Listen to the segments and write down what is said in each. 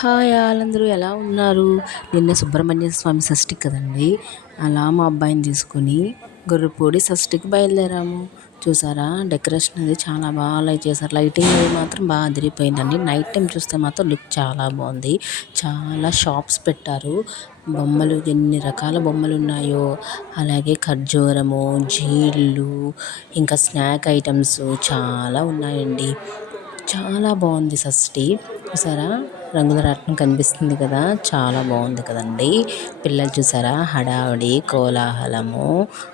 Hi ఆళ్ళందరూ ఎలా ఉన్నారు? నిన్న సుబ్రహ్మణ్య స్వామి షష్ఠి కదండీ! అలా మా అబ్బాయిని తీసుకొని గొర్రెపూడి షష్ఠికి బయలుదేరాము. చూసారా డెకరేషన్ అది చాలా బాగా చేశారు. లైటింగ్ అది మాత్రం బాగా అదిరిపోయిందండి. నైట్ టైం చూస్తే మాత్రం లుక్ చాలా బాగుంది. చాలా షాప్స్ పెట్టారు. బొమ్మలు ఎన్ని రకాల బొమ్మలు ఉన్నాయో, అలాగే ఖర్జూరము, జీళ్ళు, ఇంకా స్నాక్ ఐటమ్స్ చాలా ఉన్నాయండి. చాలా బాగుంది షష్ఠి. చూసారా రంగుల రాట్నం కనిపిస్తుంది కదా, చాలా బాగుంది కదండి. పిల్లలు చూసారా హడావిడి కోలాహలము,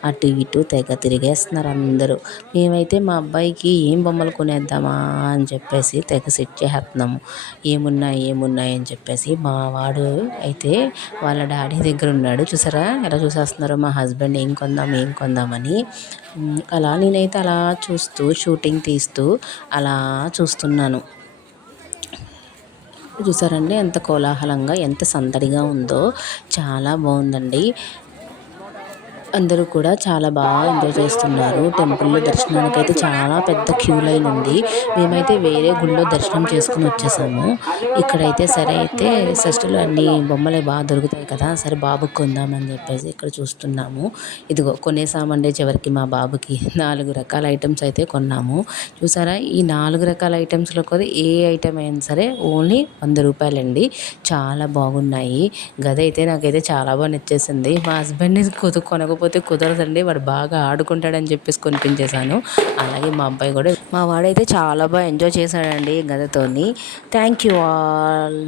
అటు ఇటు తెగ తిరిగేస్తున్నారు అందరూ. మేమైతే మా అబ్బాయికి ఏం బొమ్మలు కొనేద్దామా అని చెప్పేసి తెగ సెట్ చేస్తున్నాము. ఏమున్నాయి అని చెప్పేసి మా వాడు అయితే వాళ్ళ డాడీ దగ్గర ఉన్నాడు. చూసారా ఎలా చూసేస్తున్నారు మా హస్బెండ్ ఏం కొందామని. అలా నేనైతే అలా చూస్తూ షూటింగ్ తీస్తూ అలా చూస్తున్నాను. చూసారండి ఎంత కోలాహలంగా ఎంత సందడిగా ఉందో, చాలా బాగుందండి. అందరూ కూడా చాలా బాగా ఎంజాయ్ చేస్తున్నారు. టెంపుల్లో దర్శనానికి అయితే చాలా పెద్ద క్యూ లైన్ ఉంది. మేమైతే వేరే గుళ్ళో దర్శనం చేసుకుని వచ్చేసాము. ఇక్కడైతే సరే అయితే షష్ఠిలో అన్ని బొమ్మలే బాగా దొరుకుతాయి కదా, సరే బాబుకి కొందామని చెప్పేసి ఇక్కడ చూస్తున్నాము. ఇదిగో కొనేసామండి చివరికి మా బాబుకి 4 రకాల ఐటమ్స్ అయితే కొన్నాము. చూసారా ఈ 4 రకాల ఐటమ్స్లో కూడా ఏ ఐటమ్ అయినా సరే ఓన్లీ 100 రూపాయలండి. చాలా బాగున్నాయి. గది అయితే నాకైతే చాలా బాగా నచ్చేసింది. మా హస్బెండ్ని కొనకపోతే కుదరదండి, వాడు బాగా ఆడుకుంటాడని చెప్పేసి కొనిపించేశాను. అలాగే మా అబ్బాయి కూడా, మా వాడైతే చాలా బాగా ఎంజాయ్ చేశాడండి గదతోని. Thank you all.